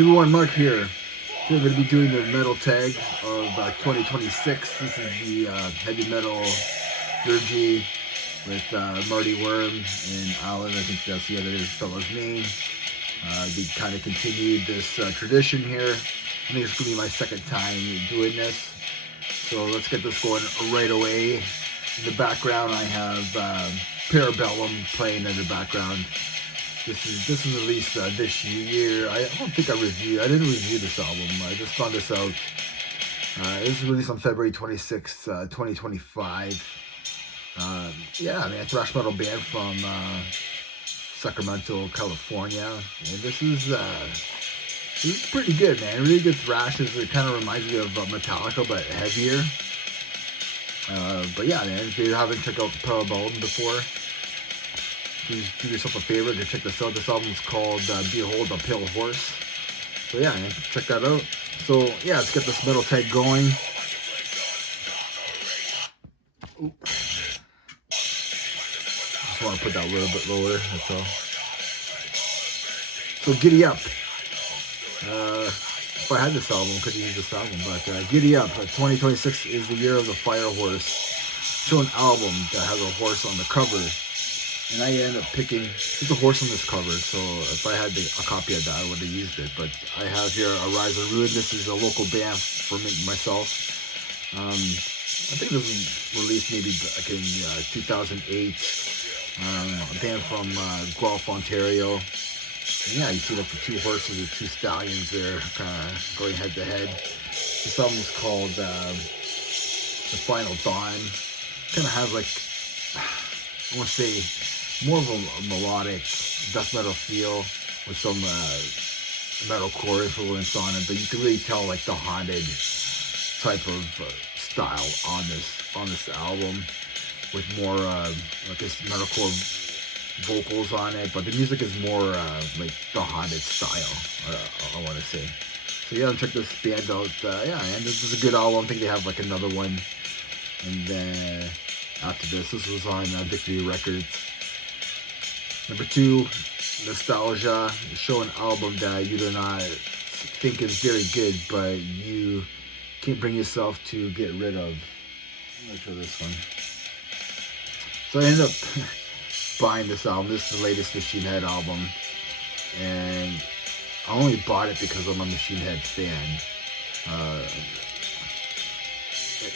everyone, Mark here. Today I'm going to be doing the metal tag of 2026. This is the heavy metal liturgy with Marty Worm and Alan. I think that's the other fellow's name. We kind of continued this tradition here. I think it's going to be my second time doing this. So let's get this going right away. In the background, I have Parabellum playing in the background. This is released this year. I don't think I didn't review this album. I just found this out. This was released on February 26th, 2025. Yeah, I mean, a thrash metal band from Sacramento, California. And this is pretty good, man. Really good thrashes. It kind of reminds me of Metallica, but heavier. But yeah, man, if you haven't checked out Parabellum before, please do yourself a favor to check this out. This album is called Behold the Pale Horse. So yeah, man, check that out. So yeah, let's get this metal tag going. Oop. Just want to put that a little bit lower, that's all. So giddy up. If I had this album, I could use this album, but giddy up. 2026 is the year of the Fire Horse. Show an album that has a horse on the cover. And I ended up picking, there's a horse on this cover, so if I had a copy of that, I would have used it. But I have here Arise and Ruin. This is a local band for me, myself. I think this was released maybe back in 2008. A band from Guelph, Ontario. And yeah, you see like the two horses, the two stallions there, kind of going head to head. This album is called The Final Dawn. Kind of has like, I want to say, more of a melodic death metal feel with some metalcore influence on it, but you can really tell like the haunted type of style on this album, with more like this metalcore vocals on it, but the music is more like the haunted style. I want to say. So yeah, check this band out. Yeah, and this is a good album. I think they have like another one, and then after this was on Victory Records. Number 2, Nostalgia. Show an album that you do not think is very good, but you can't bring yourself to get rid of. I'm going to show this one. So I ended up buying this album. This is the latest Machine Head album. And I only bought it because I'm a Machine Head fan.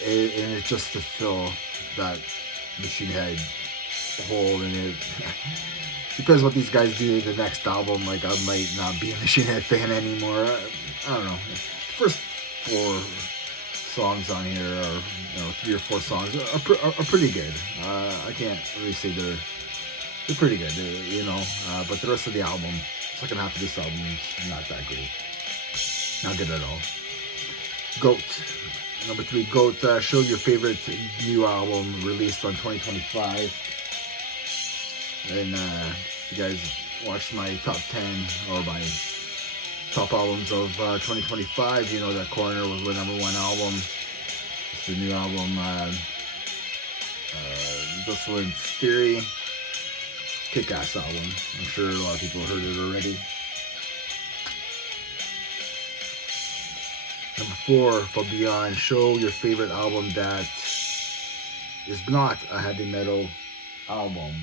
And it's just to fill that Machine Head hole in it. Depends what these guys do in the next album. Like, I might not be a Machine Head fan anymore. I don't know. The first 4 songs on here, or 3 or 4 songs, are pretty good. I can't really say they're pretty good, but the rest of the album, second half of this album, is not that great. Not good at all. Goat. Number 3, Goat. Show your favorite new album released on 2025. And if you guys watched my top 10 or my top albums of 2025, you know that Coroner was the number 1 album. It's the new album, Dissonance Theory. Kick-ass album. I'm sure a lot of people heard it already. Number 4, For Beyond. Show your favorite album that is not a heavy metal album.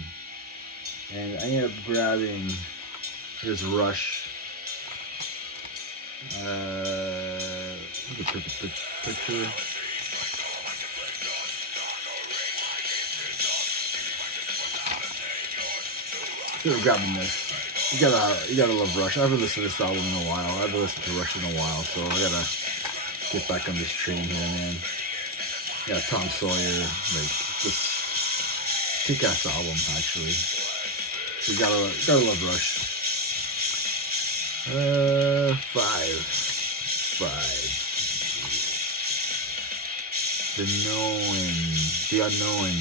And I ended up grabbing, here's Rush. Look at the perfect picture. Instead of grabbing this, you gotta love Rush. I haven't listened to this album in a while. I haven't listened to Rush in a while, so I gotta get back on this train here, man. Yeah, Tom Sawyer, like this kick-ass album, actually. So you gotta love Rush. 5. The Unknown.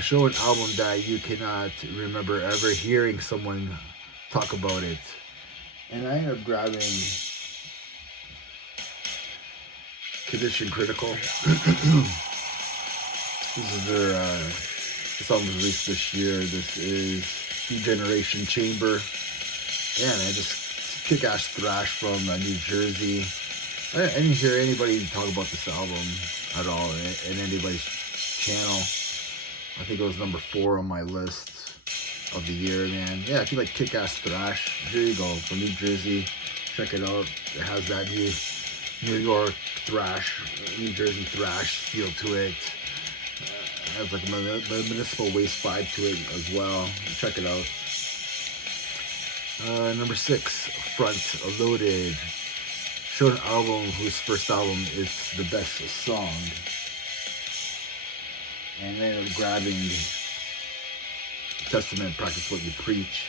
Show an album that you cannot remember ever hearing someone talk about it. And I ended up grabbing Condition Critical. This is their this album was released this year. This is Degeneration Chamber. Yeah, man, just kick-ass thrash from New Jersey. I didn't hear anybody talk about this album at all in anybody's channel. I think it was number 4 on my list of the year, man. Yeah, if you like kick-ass thrash, here you go, from New Jersey. Check it out. It has that New York thrash, New Jersey thrash feel to it. It has like a Municipal Waste vibe to it as well. Check it out. Number 6, Front Loaded. Showed an album whose first album is the best song. And they ended up grabbing Testament, Practice What You Preach.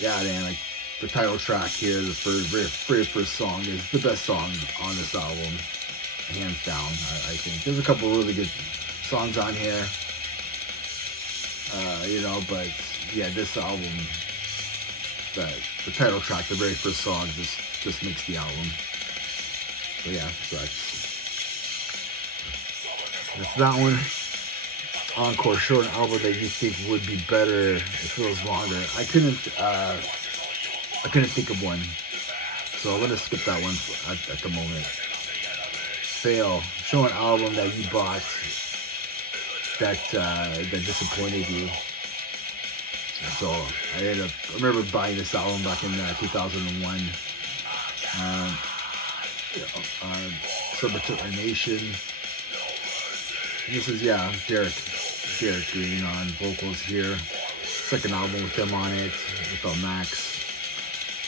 Yeah, man, like the title track here, the very first song, is the best song on this album, hands down. I think there's a couple really good songs on here, but yeah, this album, the title track, the very first song, just makes the album. So yeah, so that's that one. Encore, show an album that you think would be better if it was longer. I couldn't think of one, so I'm gonna skip that one at the moment. Fail, show an album that you bought that disappointed you. So I remember buying this album back in 2001. Subatook My Nation. This is, Derek Green on vocals here. Second album with him on it, with Max.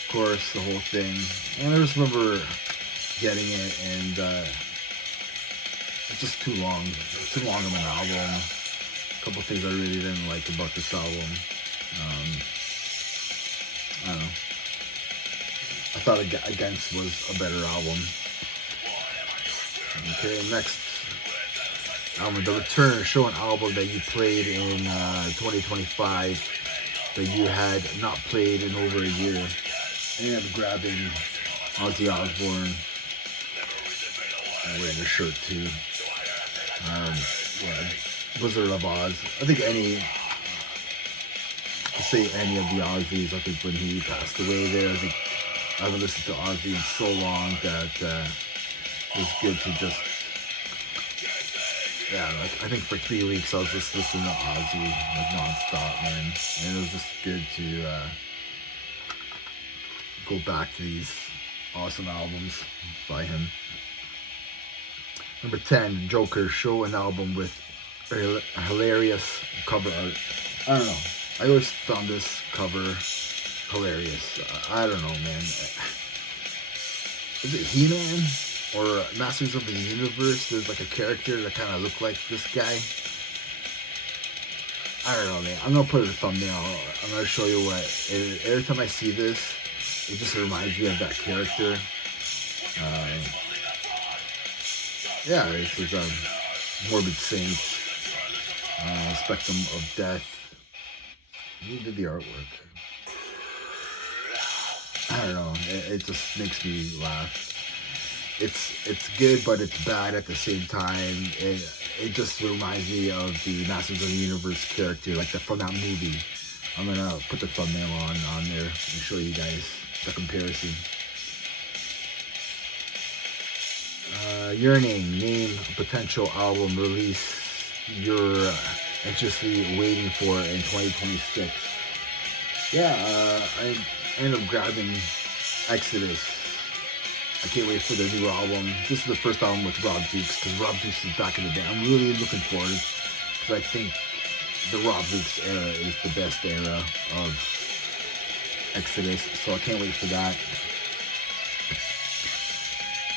Of course, the whole thing. And I just remember getting it, and it's just too long of an album. A couple things I really didn't like about this album. I don't know. I thought Against was a better album. Okay, next album, The Return. Show an album that you played in 2025 that you had not played in over a year. And I'm grabbing Ozzy Osbourne. I'm wearing a shirt too. Wizard of Oz. I think any of the Ozzies, I think when he passed away there, I think I haven't listened to Ozzy in so long that it's good to just, I think for 3 weeks I was just listening to Ozzy like nonstop, man. And it was just good to go back to these awesome albums by him. Number 10, Joker. Show an album with a hilarious cover art. I don't know. I always found this cover hilarious. I don't know, man. Is it He-Man or Masters of the Universe? There's like a character that kind of looked like this guy. I don't know, man. I'm gonna put it in a thumbnail. I'm gonna show you what. Every time I see this, it just reminds me of that character. This is Morbid Saint, Spectrum of Death. Who did the artwork? I don't know. It just makes me laugh. It's good, but it's bad at the same time. It just reminds me of the Masters of the Universe character, like from that movie. I'm gonna put the thumbnail on there and show you guys the comparison. Yearning. Name a potential album release you're anxiously waiting for in 2026. I ended up grabbing Exodus. I can't wait for their new album. This is the first album with Rob Dukes, because Rob Dukes is back in the band. I'm really looking forward, because I think the Rob Dukes era is the best era of Exodus, so I can't wait for that.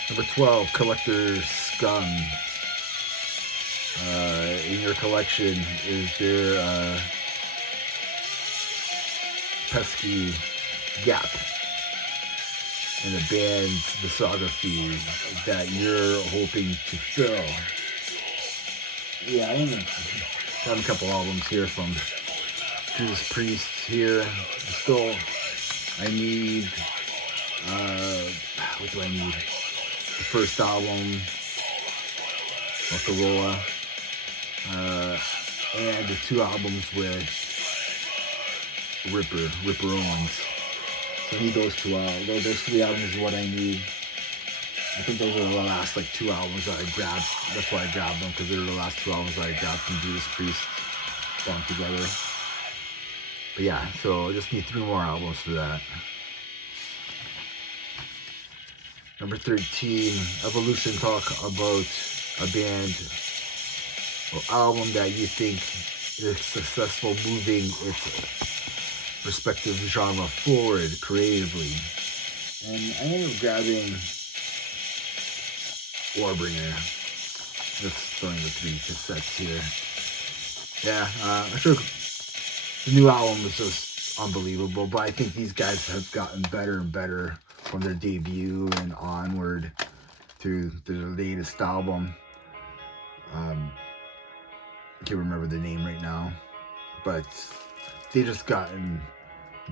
Number 12, Collector Scum. In your collection, is there pesky gap in the band's discography that you're hoping to fill? I have a couple albums here from Judas Priest here. Still, I need, what do I need? The first album, Motorola, and the 2 albums with Ripper Owens. I need those two out. Those 3 albums is what I need. I think those are the last like 2 albums that I grabbed. That's why I grabbed them, because they're the last 2 albums that I grabbed from Judas Priest bound together. But yeah, so I just need 3 more albums for that. Number 13, Evolution talk about a band or album that you think is successful moving its respective genre forward creatively. And I ended up grabbing Warbringer. Just throwing the 3 cassettes here. Yeah, I sure the new album is just unbelievable, but I think these guys have gotten better and better from their debut and onward to their latest album. I can't remember the name right now, but they just gotten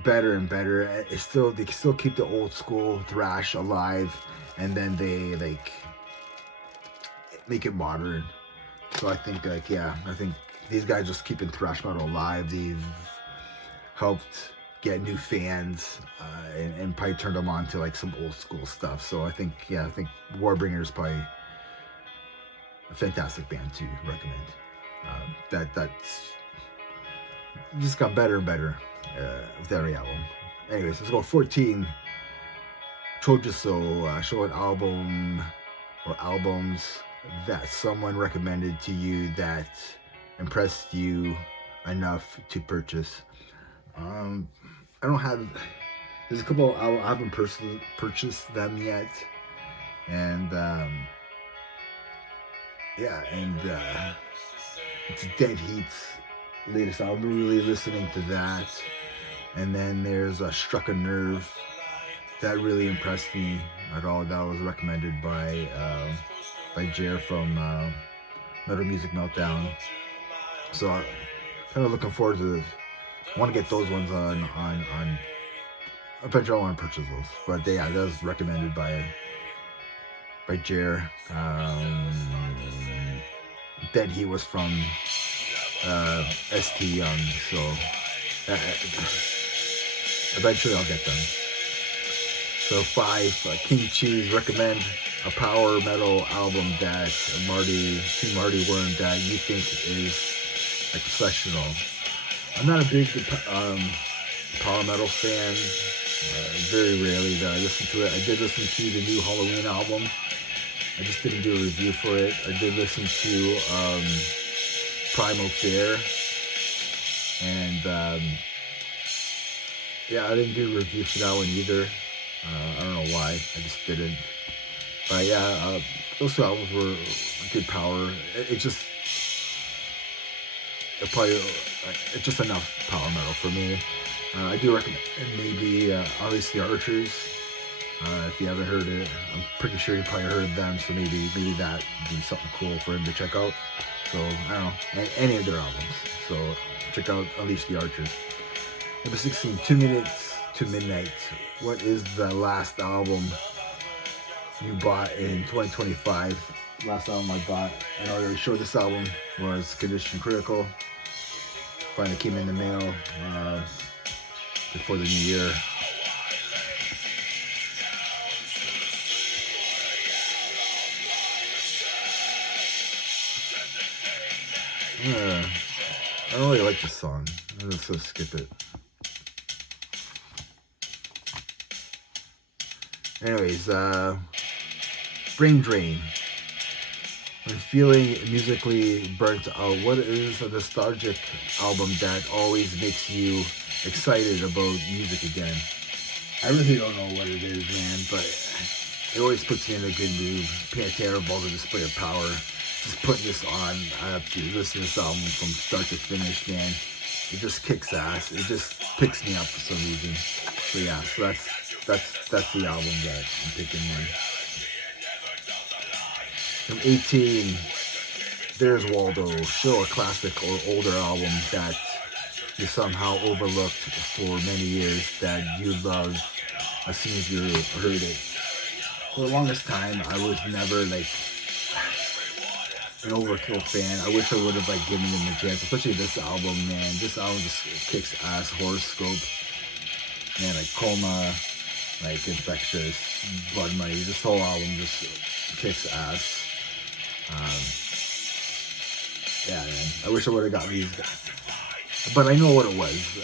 better and better. They still keep the old school thrash alive, and then they like make it modern. So I think I think these guys just keeping thrash metal alive. They've helped get new fans and probably turned them on to like some old school stuff. So I think Warbringer is probably a fantastic band to recommend. That's just got better and better with every album. Anyways, let's go 14. Chojiso, show an album or albums that someone recommended to you that impressed you enough to purchase. I don't have. There's a couple. I haven't purchased them yet, and it's Dead Heat's latest album. I'm really listening to that, and then there's Struck a Nerve that really impressed me at all. That was recommended by Jer from Metal Music Meltdown. So I'm kind of looking forward to this. I want to get those ones on. Eventually I want to purchase those. But yeah, that was recommended by Jer. Dead Heat was from ST Young, so eventually I'll get them. So 5, King Cheese recommend a power metal album that Marty Worm that you think is exceptional. I'm not a big power metal fan. Very rarely that I listen to it. I did listen to the new Halloween album. I just didn't do a review for it. I did listen to Primal Fear. And I didn't do a review for that one either. I don't know why. I just didn't. But yeah, those 2 albums were good power. It's just enough power metal for me. I do recommend maybe Unleash the Archers. If you haven't heard it, I'm pretty sure you probably heard them, so maybe that would be something cool for him to check out. So I don't know, any of their albums. So check out Unleash the Archers. Number 16, 2 Minutes to Midnight. What is the last album you bought in 2025? Last album I bought, and I already showed this album, was Condition Critical. Finally came in the mail before the new year. I don't really like this song. Let's just skip it. Anyways, Brain Drain. When feeling musically burnt out, what is a nostalgic album that always makes you excited about music again? I really don't know what it is, man, but it always puts me in a good mood. Pantera, Vulgar Display of Power. Just putting this on, I have to listen to this album from start to finish, man. It just kicks ass. It just picks me up for some reason. So yeah, so that's the album that I'm picking in. From 18, There's Waldo. Show a classic or older album that you somehow overlooked for many years that you love as soon as you heard it. For the longest time, I was never like an Overkill fan. I wish I would have like given them a chance, especially this album, man. This album just kicks ass. Horoscope, man, like Coma, like Infectious, Blood Money. This whole album just kicks ass. Yeah, man. I wish I would have got these, but I know what it was.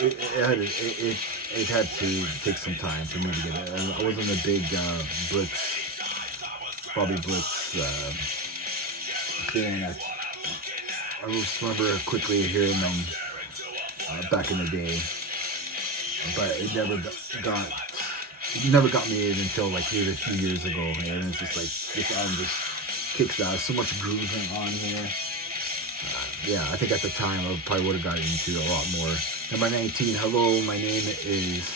It had to take some time for me to get it. I wasn't a big Blitz, Bobby Blitz fan. I just remember quickly hearing them back in the day, but it never got me in until like maybe a few years ago, and it's just like this album just kicks out. So much grooving on here. Yeah, I think at the time I probably would have gotten into a lot more. Number 19, hello, my name is.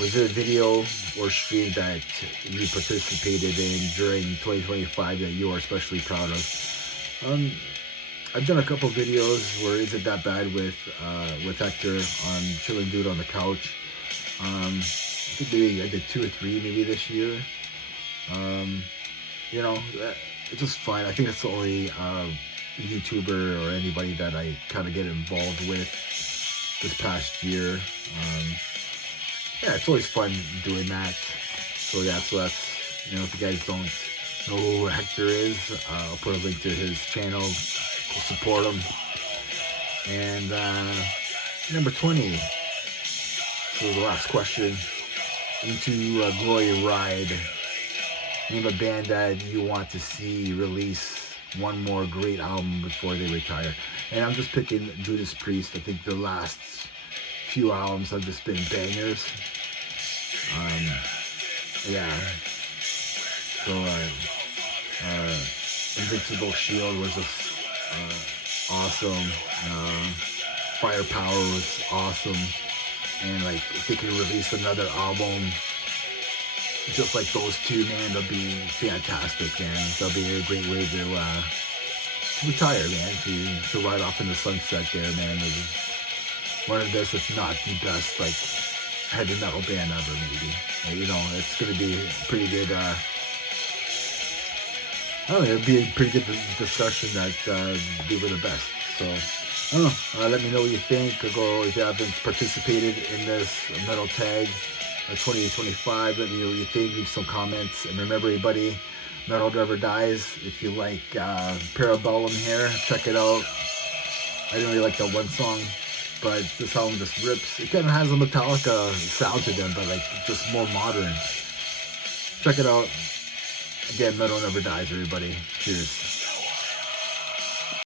Was there a video or stream that you participated in during 2025 that you are especially proud of? I've done a couple videos where Is It That Bad with Hector on Chillin' Dude on the Couch. I think maybe I did 2 or 3 maybe this year. You know, it's just fun. I think that's the only YouTuber or anybody that I kind of get involved with this past year. Yeah, it's always fun doing that. So yeah, so that's, you know, if you guys don't know who Hector is, I'll put a link to his channel. We'll support him. And number 20. So the last question. Into Glory Ride. Name a band that you want to see release one more great album before they retire. And I'm just picking Judas Priest. I think the last few albums have just been bangers. Yeah. So Invincible Shield was just awesome. Firepower was awesome. And like if they could release another album just like those two, man, that'll be fantastic, man. That'll be a great way to retire, man, to ride off in the sunset there, man. One of the best, if not the best, like heavy metal band ever, maybe. You know, it's gonna be pretty good. I don't know, it'd be a pretty good discussion that they were the best. So I don't know. Let me know what you think. Go if you haven't participated in this metal tag 2025. Let me know what you think. Leave some comments. And remember, everybody, Metal Never Dies. If you like Parabellum here, check it out. I didn't really like that one song, but this album just rips. It kind of has a Metallica sound to them, but like just more modern. Check it out. Again, Metal Never Dies, everybody. Cheers.